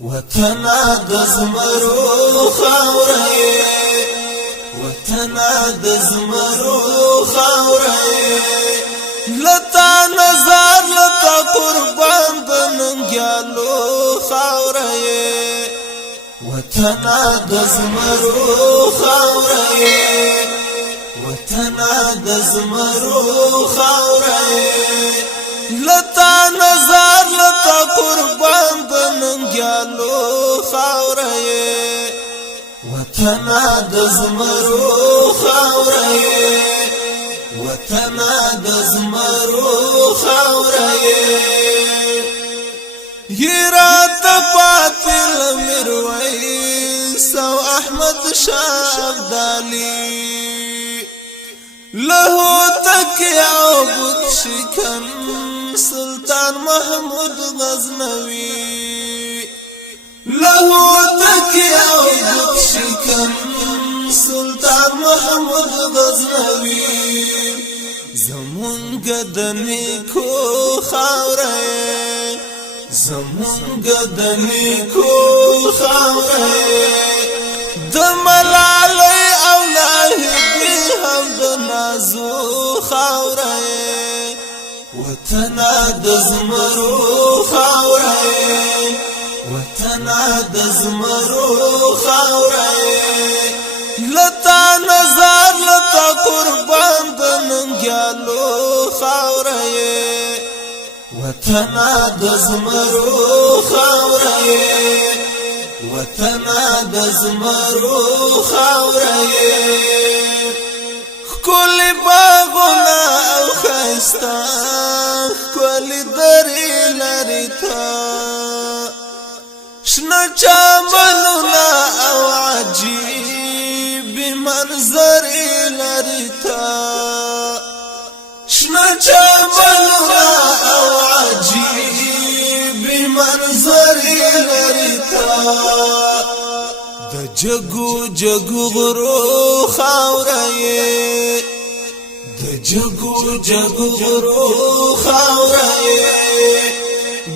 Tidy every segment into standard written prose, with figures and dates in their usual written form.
وطنا د زمرو خاورې وطنا د زمرو خاورې لتا نظر لتا قربان د ننګیالو خاورې وطنا د زمرو خاورې وطنا د زمرو خاورې لتا نظر لتا قربان د ننګیالو خاورې وطنا د زمرو خاورې وطنا د زمرو خاورې یرات پاتل میرویس او احمد شاه ابدالي له تکیا بوت شکن سلطان محمود غزنوی له تکیا بوت شکن سلطان محمود غزنوی زمونږ د نیکو خاورې زمونږ د نیکو خاورې د ملالۍ او لاهبي هم د نازو خاورې وطنا د زمرو خاورې وطنا د زمرو خاورې لتا نظر لتا قربان د ننګیالو خاورې وطنا د زمرو خاورې وطنا د زمرو خاورې کل باغونه او خستا کل درې لري تا شنه چمنونه او عجیب منظر لري تا شنه چمنونه او عجیب منظر لري تا د جگو جگو غرو خاورې د جگو جگو غرو خاورې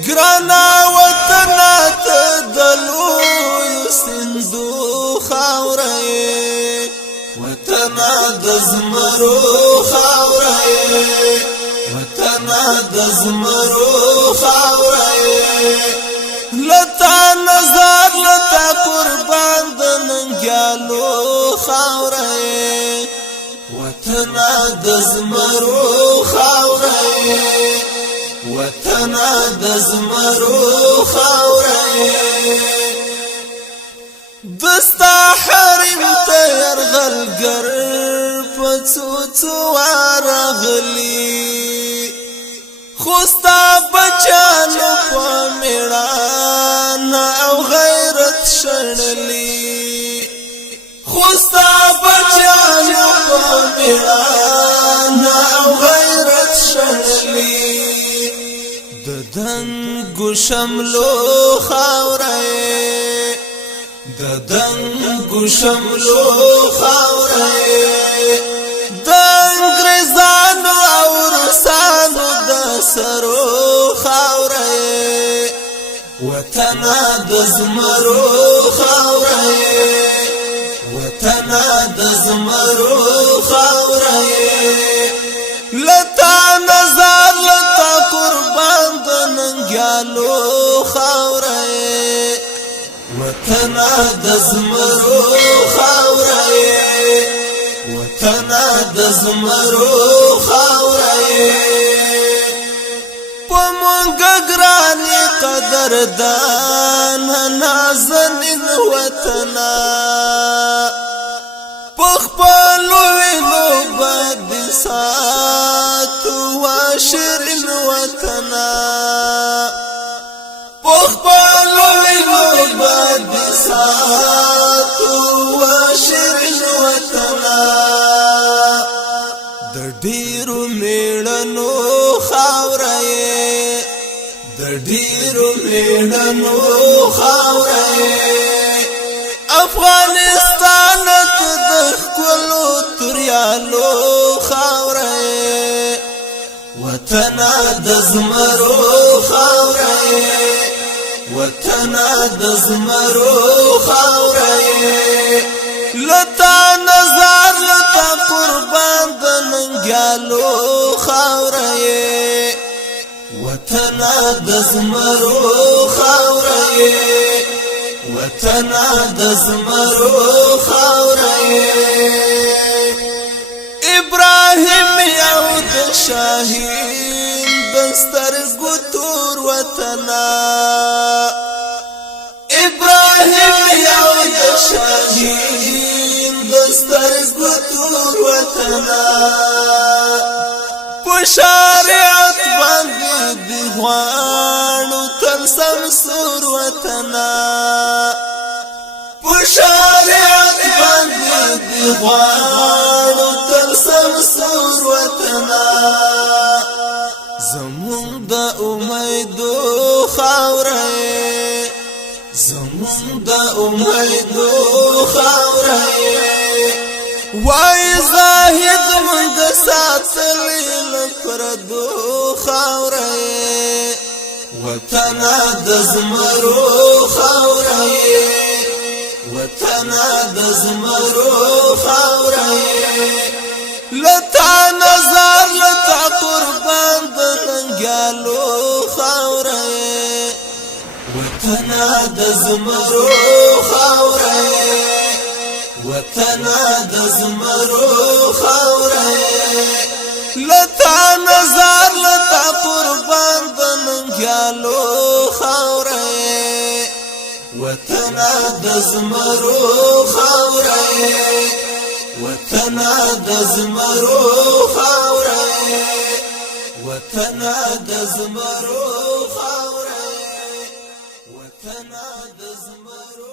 ګرانا وطنا ته د لویو سیندو خاورې وطنا د زمرو خاورې وطنا د زمرو خاورې لتا نظر لتا قربان د ننګیالو خاورې وطنا د زمرو خاورې وطنا د زمرو خاورې دستا حرم ته يرغلګر پڅو څو راغلي خوستا بچانو په میړانه او غیرت شړلي خوستا بچانو په میړانه او غیرت شړلي د دنګو شملو خاورې د دنګو شملو خاورې د انګریزانو او روسانو د سرو خاورې وطنا د زمرو خاورې وطنا د زمرو خاورې لتا نظر لتا قربان د ننګیالو خاورې وطنا د زمرو خاورې وطنا د زمرو خاورې پمونګ ګرانی قدردان نازنین وطنا پخپلو وینو بد سات واشرین وطنا پخپلو وینو بد سات واشرین وطنا د ډیرو میړنو خاورې د ډیرو میړنو خاورې افغانستان ته د ښکلو توریالو خاورې وطنا د زمرو خاورې وطنا د زمرو خاورې لتا نظر لتا قربان د ننګیالو خاورې وطنا د زمرو خاورې وطنا د زمرو خاورې ابراهیم یو د شاهین دسترګو تور وطنا ابراهیم یو د شاهین دسترګو تور وطنا په شریعت باندې دی غواړو تل سمسور وطنا په شریعت باندې دی غواړو تل سمسور وطنا زمون د امیدو خاورې زمون د امیدو خاورې وای زاهد منګ ساتلې لپردو خاورې وطنا د زمرو خاورې وطنا د زمرو خاورې لتا نظر لتا قربان د ننګیالو خاورې وطنا د زمرو خاورې وطنا د زمرو خاورې لتا نظر لتا قربان د ننګیالو خاورې وطنا د زمرو خاورې وطنا د زمرو خاورې وطنا د زمرو خاورې وطنا د زمرو